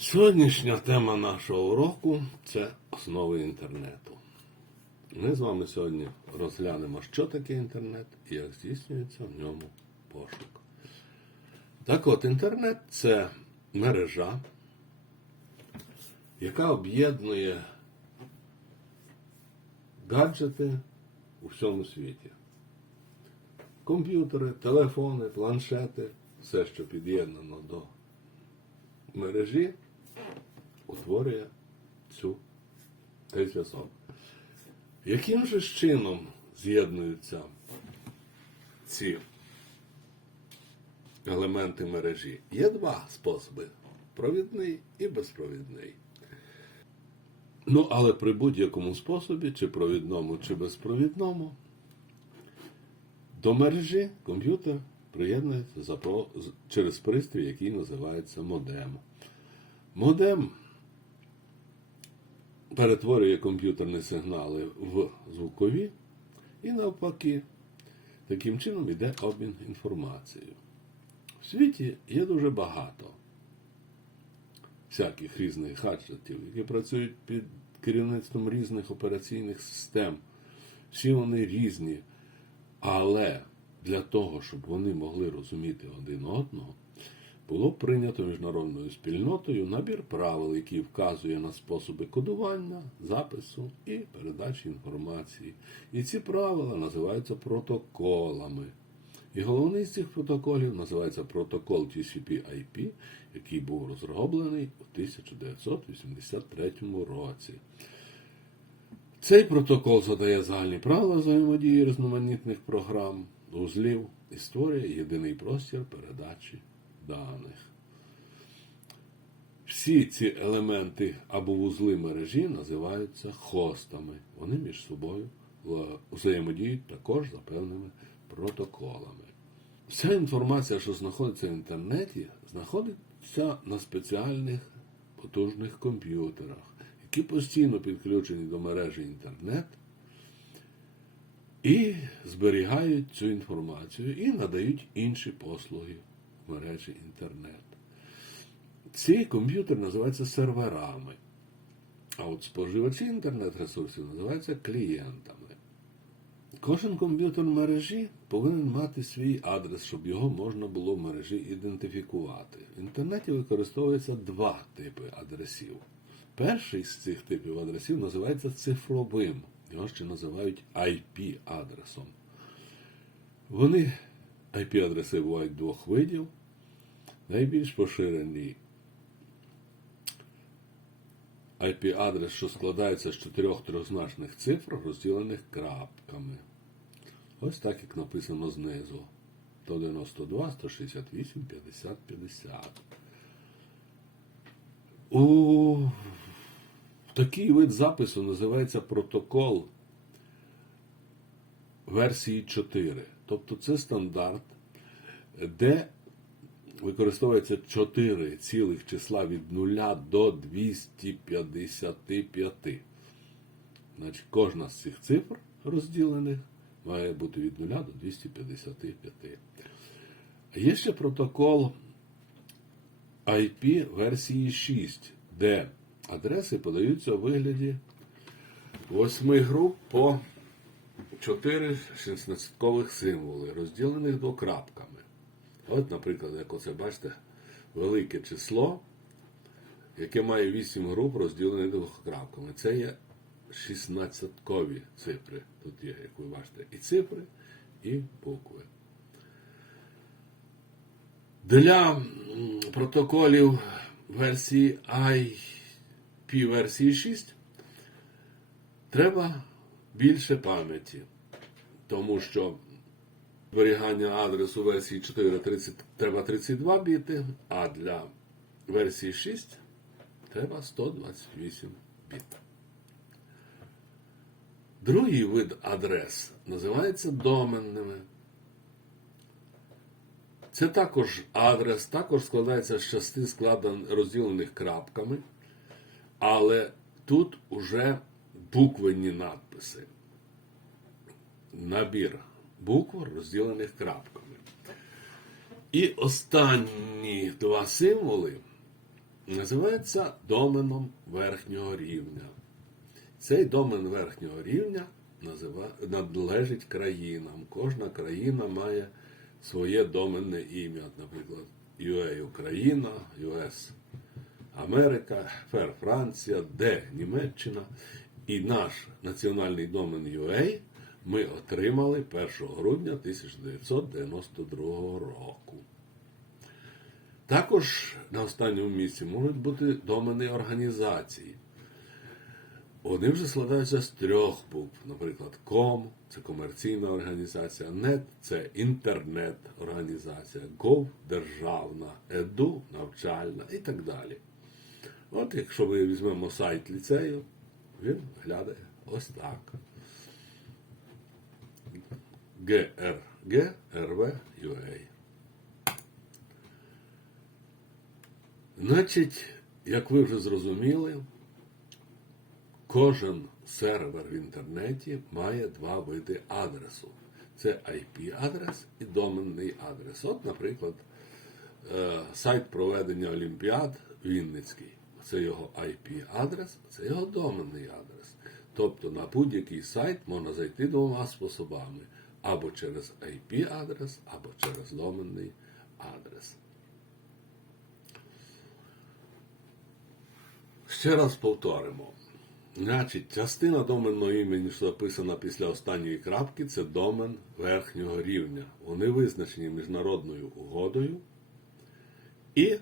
Сьогоднішня тема нашого уроку це основи інтернету. Ми з вами сьогодні розглянемо, що таке інтернет і як здійснюється в ньому пошук. Так от, інтернет це мережа, яка об'єднує гаджети у всьому світі. Комп'ютери, телефони, планшети, все, що під'єднано до мережі, утворює цю цей зв'язок. Яким же чином з'єднуються ці елементи мережі? Є два способи: провідний і безпровідний. Ну, але при будь-якому способі, чи провідному, чи безпровідному, до мережі комп'ютер приєднується через пристрій, який називається модем. Модем перетворює комп'ютерні сигнали в звукові і навпаки. Таким чином йде обмін інформацією. В світі є дуже багато всяких різних гаджетів, які працюють під керівництвом різних операційних систем. Всі вони різні. Але для того, щоб вони могли розуміти один одного, було прийнято міжнародною спільнотою набір правил, який вказує на способи кодування, запису і передачі інформації. І ці правила називаються протоколами. І головний з цих протоколів називається протокол TCP/IP, який був розроблений у 1983 році. Цей протокол задає загальні правила взаємодії різноманітних програм, узлів і створює єдиний простір передачі даних. Всі ці елементи або вузли мережі називаються хостами. Вони між собою взаємодіють також за певними протоколами. Вся інформація, що знаходиться в інтернеті, знаходиться на спеціальних потужних комп'ютерах, які постійно підключені до мережі інтернет і зберігають цю інформацію і надають інші послуги мережі інтернет. Ці комп'ютери називаються серверами, а от споживачі інтернет-ресурсів називаються клієнтами. Кожен комп'ютер мережі повинен мати свій адрес, щоб його можна було в мережі ідентифікувати. В інтернеті використовується два типи адресів. Перший з цих типів адресів називається цифровим. Його ще називають IP-адресом. Вони IP-адреси бувають двох видів. Найбільш поширений IP-адрес, що складається з чотирьох трьохзначних цифр, розділених крапками. Ось так, як написано знизу. 192, 168, 50, 50. У такий вид запису називається протокол версії 4. Тобто це стандарт, де використовується 4 цілих числа від 0 до 255. Значить, кожна з цих цифр розділених має бути від 0 до 255. Є ще протокол IP версії 6, де адреси подаються у вигляді 8 груп по 4 16-кових символи, розділених двокрапками. От, наприклад, як оце бачите, велике число, яке має 8 груп, розділених двокрапками. Це є 16-кові цифри. Тут є, як ви бачите, і цифри, і букви. Для протоколів версії IP версії 6 треба більше пам'яті, тому що зберігання адресу версії 4 30, треба 32 біти, а для версії 6 треба 128 біт. Другий вид адрес називається доменними. Це також адрес, також складається з частин складен, розділених крапками, але тут уже буквенні надписи. Набір букв, розділених крапками. І останні два символи називається доменом верхнього рівня. Цей домен верхнього рівня належить країнам. Кожна країна має своє доменне ім'я. Наприклад, UA Україна, US Америка, ФЕР Франція, Д Німеччина. І наш національний домен UA ми отримали 1 грудня 1992 року. Також на останньому місці можуть бути домени організації. Вони вже складаються з трьох букв. Наприклад, ком це комерційна організація, нет це інтернет-організація, гов державна, еду навчальна і так далі. От якщо ми візьмемо сайт ліцею, він виглядає ось так. GRG RV UA. Значить, як ви вже зрозуміли, кожен сервер в інтернеті має два види адресу. Це IP-адрес і доменний адрес. От, наприклад, е, сайт проведення Олімпіад Вінницький. Це його IP-адрес, це його доменний адрес. Тобто на будь-який сайт можна зайти двома способами: або через IP-адрес, або через доменний адрес. Ще раз повторимо. Значить, частина доменного імені, що записана після останньої крапки, це домен верхнього рівня. Вони визначені міжнародною угодою і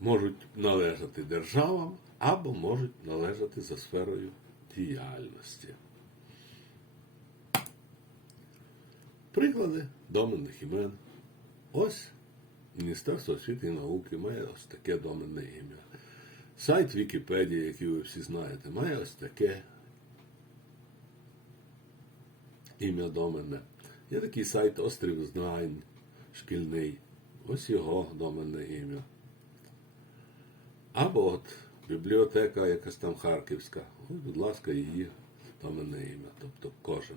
можуть належати державам або можуть належати за сферою діяльності. Приклади доменних імен. Ось Міністерство освіти і науки має ось таке доменне ім'я. Сайт Вікіпедії, який ви всі знаєте, має ось таке ім'я доменне. Є такий сайт Острів Знань шкільний. Ось його доменне ім'я. Або от бібліотека якась там Харківська. Ось, будь ласка, її доменне ім'я. Тобто кожен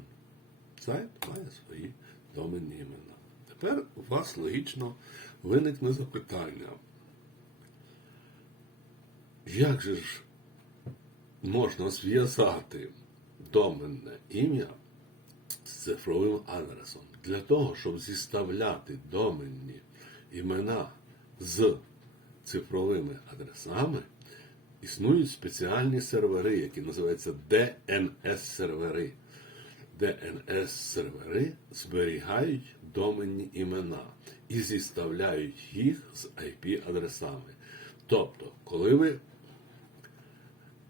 сайт має свої доменні імена. Тепер у вас логічно виникне запитання. Як же ж можна зв'язати доменне ім'я з цифровим адресом? Для того, щоб зіставляти доменні імена з цифровими адресами, існують спеціальні сервери, які називаються DNS-сервери. DNS-сервери зберігають доменні імена і зіставляють їх з IP-адресами. Тобто, коли ви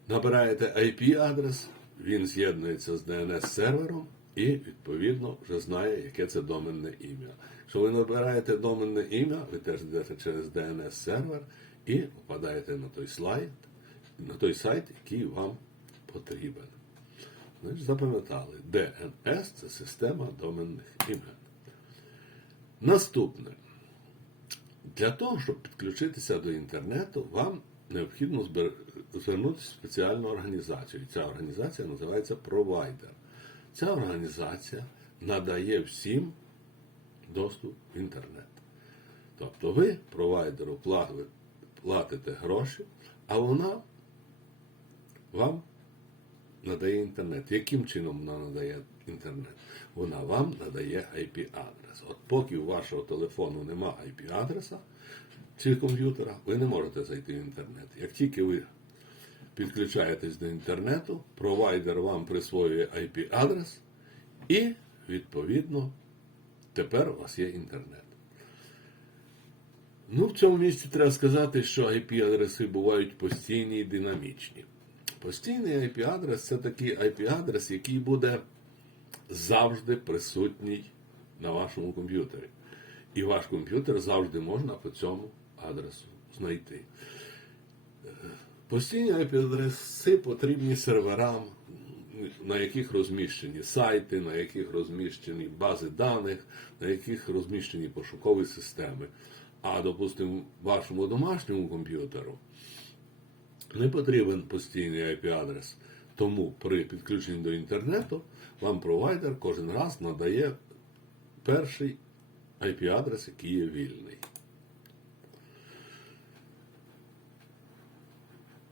набираєте IP-адрес, він з'єднується з DNS-сервером і, відповідно, вже знає, яке це доменне ім'я. Якщо ви набираєте доменне ім'я, ви теж йдете через DNS-сервер і попадаєте на той слайд, на той сайт, який вам потрібен. Значить, запам'ятали, DNS це система доменних імен. Наступне. Для того, щоб підключитися до інтернету, вам необхідно звернутися в спеціальну організацію. Ця організація називається провайдер. Ця організація надає всім доступ в інтернет. Тобто ви провайдеру платите гроші, а вона вам надає інтернет. Яким чином вона надає інтернет? Вона вам надає IP-адрес. От поки у вашого телефону нема IP-адреса чи комп'ютера, ви не можете зайти в інтернет. Як тільки ви підключаєтесь до інтернету, провайдер вам присвоює IP-адрес, і, відповідно, тепер у вас є інтернет. Ну, в цьому місці треба сказати, що IP-адреси бувають постійні і динамічні. Постійний IP-адрес це такий IP-адрес, який буде завжди присутній на вашому комп'ютері. І ваш комп'ютер завжди можна по цьому адресу знайти. Постійні IP-адреси потрібні серверам, на яких розміщені сайти, на яких розміщені бази даних, на яких розміщені пошукові системи. А, допустимо, вашому домашньому комп'ютеру не потрібен постійний IP-адрес. Тому при підключенні до інтернету вам провайдер кожен раз надає перший IP-адрес, який є вільний.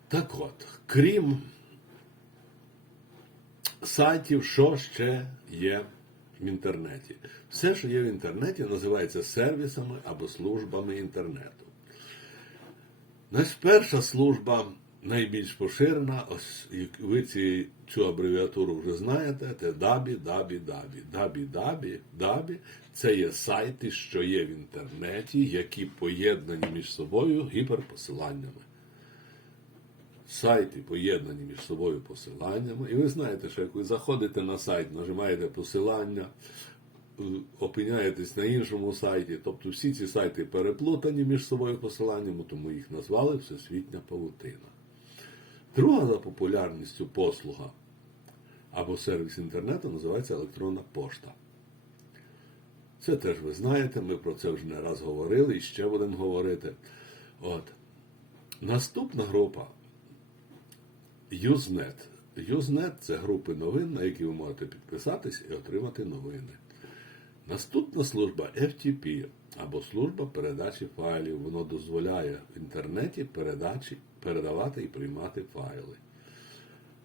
Так от, крім сайтів, що ще є в інтернеті? Все, що є в інтернеті, називається сервісами або службами інтернету. Значить, перша служба найбільш поширена, ось ви ці, цю абревіатуру вже знаєте, це дабі, дабі, дабі. Дабі, дабі, дабі це є сайти, що є в інтернеті, які поєднані між собою гіперпосиланнями. Сайти поєднані між собою посиланнями. І ви знаєте, що як ви заходите на сайт, нажимаєте посилання, е, опиняєтесь на іншому сайті. Тобто всі ці сайти переплутані між собою посиланнями, тому їх назвали Всесвітня павутина. Друга за популярністю послуга або сервіс інтернету називається електронна пошта. Це теж ви знаєте, ми про це вже не раз говорили і ще будемо говорити. От. Наступна група Usenet. Usenet – це групи новин, на які ви можете підписатись і отримати новини. Наступна служба FTP або служба передачі файлів. Воно дозволяє в інтернеті передачі, передавати і приймати файли.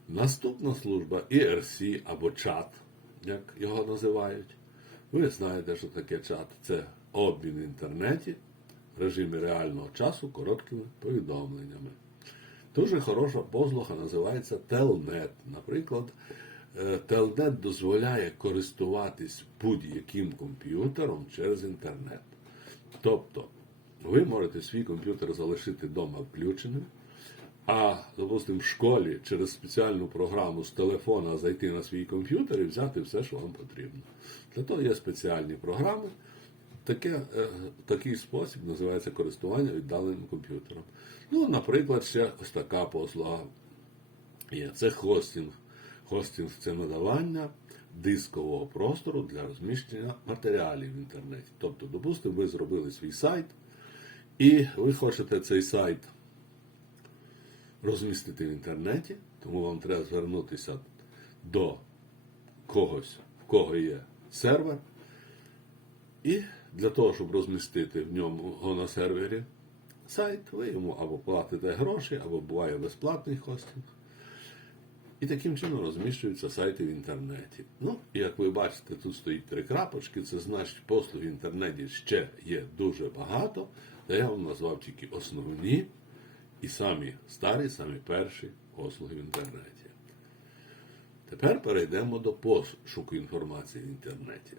Наступна служба ERC або чат, як його називають. Ви знаєте, що таке чат. Це обмін в інтернеті в режимі реального часу короткими повідомленнями. Дуже хороша послуга називається Telnet. Наприклад, Telnet дозволяє користуватись будь-яким комп'ютером через інтернет. Тобто, ви можете свій комп'ютер залишити вдома включеним, а, допустимо, в школі через спеціальну програму з телефона зайти на свій комп'ютер і взяти все, що вам потрібно. Для того є спеціальні програми. Таке, е, такий спосіб називається користування віддаленим комп'ютером. Ну, наприклад, ще ось така послуга є. Це хостинг. Хостинг це надавання дискового простору для розміщення матеріалів в інтернеті. Тобто, допустимо, ви зробили свій сайт, і ви хочете цей сайт розмістити в інтернеті, тому вам треба звернутися до когось, в кого є сервер. І для того, щоб розмістити в ньому на сервері сайт, ви йому або платите гроші, або буває безплатний хостинг. І таким чином розміщуються сайти в інтернеті. Ну, як ви бачите, тут стоїть три крапочки, це значить, послуг в інтернеті ще є дуже багато, та я вам назвав тільки основні і самі старі, самі перші послуги в інтернеті. Тепер перейдемо до пошуку інформації в інтернеті.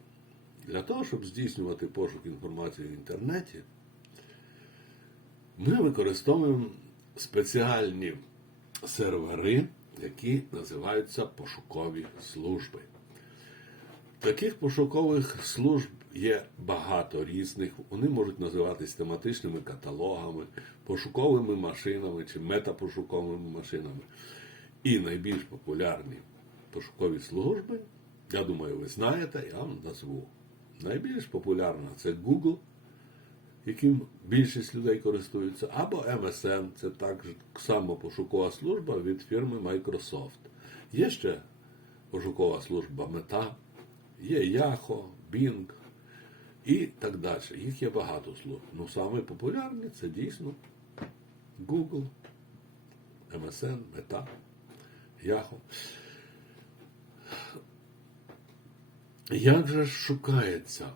Для того, щоб здійснювати пошук інформації в інтернеті, ми використовуємо спеціальні сервери, які називаються пошукові служби. Таких пошукових служб є багато різних. Вони можуть називатись тематичними каталогами, пошуковими машинами чи метапошуковими машинами. І найбільш популярні пошукові служби, я думаю, ви знаєте, я вам назву. Найбільш популярна це Google, яким більшість людей користуються, або MSN, це так само пошукова служба від фірми Microsoft. Є ще пошукова служба Мета, є Yahoo, Bing і так далі. Їх є багато служб. Ну, саме популярні це дійсно Google, MSN, Мета, Yahoo. Як же шукається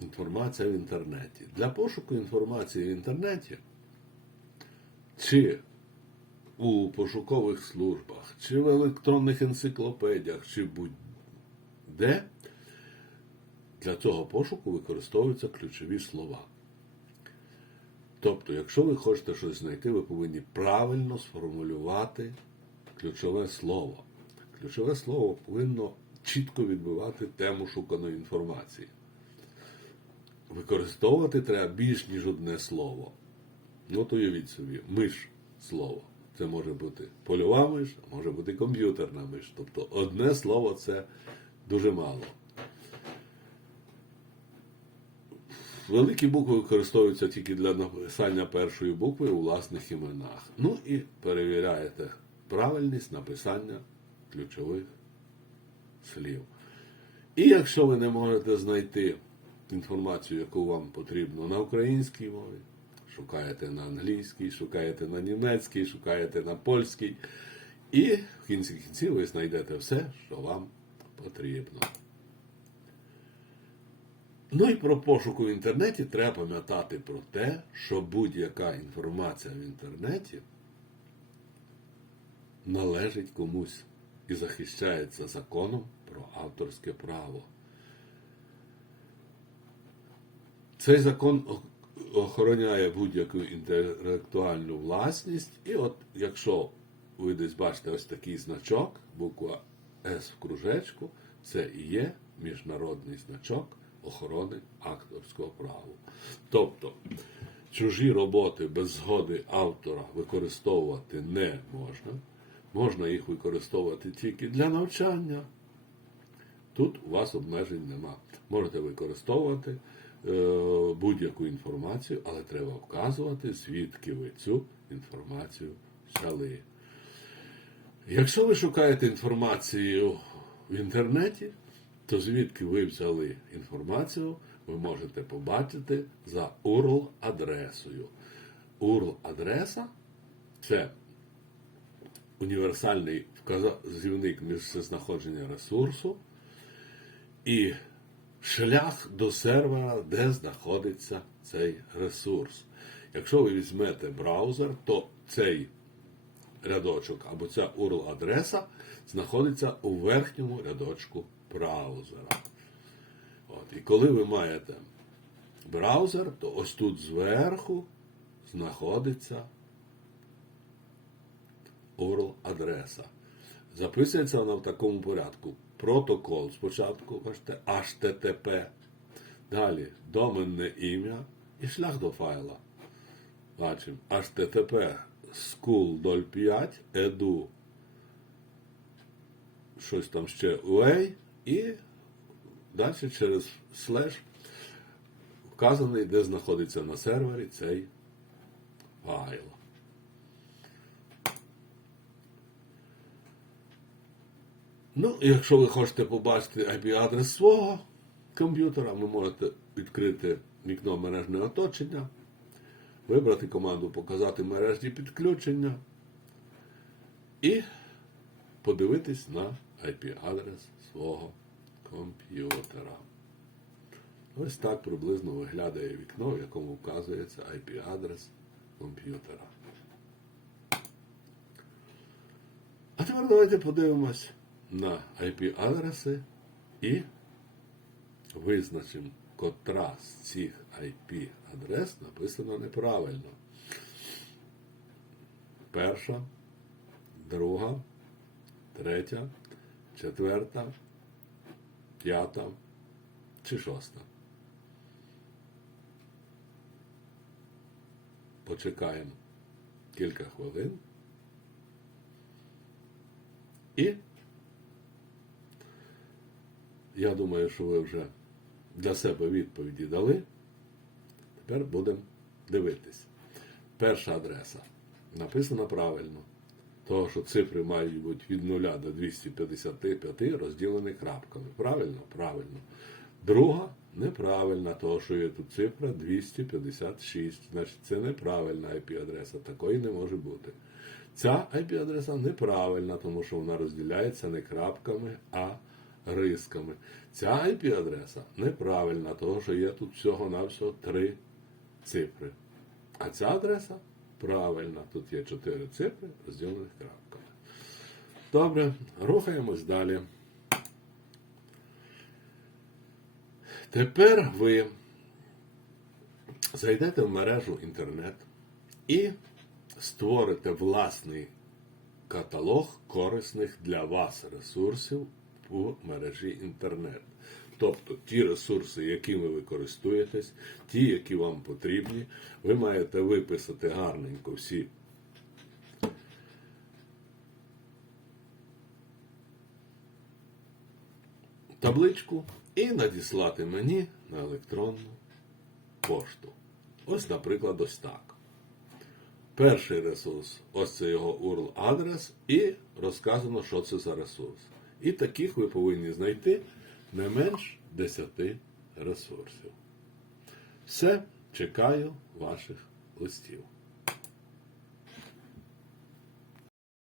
інформація в інтернеті? Для пошуку інформації в інтернеті, чи у пошукових службах, чи в електронних енциклопедіях, чи будь-де, для цього пошуку використовуються ключові слова. Тобто, якщо ви хочете щось знайти, ви повинні правильно сформулювати ключове слово. Ключове слово повинно чітко відбивати тему шуканої інформації. Використовувати треба більш ніж одне слово. Ну, от уявіть собі, миш слово. Це може бути польова миш, може бути комп'ютерна миш. Тобто одне слово це дуже мало. Великі букви використовуються тільки для написання першої букви у власних іменах. Ну і перевіряєте правильність написання ключових слів. І якщо ви не можете знайти інформацію, яку вам потрібно на українській мові, Шукаєте на англійській, шукаєте на німецькій, шукаєте на польській. І в кінці кінців ви знайдете все, що вам потрібно. Ну і про пошук в інтернеті треба пам'ятати про те, що будь-яка інформація в інтернеті належить комусь і захищається законом про авторське право. Цей закон охороняє будь-яку інтелектуальну власність, і от якщо ви десь бачите ось такий значок, буква С в кружечку, це і є міжнародний значок охорони авторського права. Тобто чужі роботи без згоди автора використовувати не можна. Можна їх використовувати тільки для навчання, Тут у вас обмежень нема. Можете використовувати е, будь-яку інформацію, але треба вказувати, звідки ви цю інформацію взяли. Якщо ви шукаєте інформацію в інтернеті, то звідки ви взяли інформацію, ви можете побачити за URL-адресою. URL-адреса це універсальний вказівник місцезнаходження ресурсу і шлях до сервера, де знаходиться цей ресурс. Якщо ви візьмете браузер, то цей рядочок або ця URL-адреса знаходиться у верхньому рядочку браузера. От. І коли ви маєте браузер, то ось тут зверху знаходиться URL-адреса. Записується вона в такому порядку. Протокол спочатку, бачите, HTTP. Далі доменне ім'я і шлях до файла. Бачимо HTTP school 05 edu щось там ще UA і далі через слеш вказаний, де знаходиться на сервері цей файл. Ну, якщо ви хочете побачити IP-адрес свого комп'ютера, ви можете відкрити вікно мережне оточення, вибрати команду Показати мережні підключення і подивитись на IP-адрес свого комп'ютера. Ось так приблизно виглядає вікно, в якому вказується IP-адрес комп'ютера. А тепер давайте подивимось на IP-адреси і визначимо, котра з цих IP-адрес написана неправильно. Перша, друга, третя, четверта, п'ята чи шоста. Почекаємо кілька хвилин. І я думаю, що ви вже для себе відповіді дали. Тепер будемо дивитись. Перша адреса написана правильно. Того, що цифри мають бути від 0 до 255 розділені крапками. Правильно? Правильно. Друга неправильна, того, що є тут цифра 256. Значить, це неправильна IP-адреса. Такої не може бути. Ця IP-адреса неправильна, тому що вона розділяється не крапками, а рисками. Ця IP-адреса неправильна, тому що є тут всього-навсього три цифри. А ця адреса правильна. Тут є чотири цифри, розділених крапками. Добре, рухаємось далі. Тепер ви зайдете в мережу інтернет і створите власний каталог корисних для вас ресурсів у мережі інтернет. Тобто ті ресурси, якими ви користуєтесь, ті, які вам потрібні, ви маєте виписати гарненько всі табличку і надіслати мені на електронну пошту. Ось, наприклад, ось так. Перший ресурс, ось це його URL-адрес, і розказано, що це за ресурс. І таких ви повинні знайти не менш 10 ресурсів. Все, чекаю ваших листів.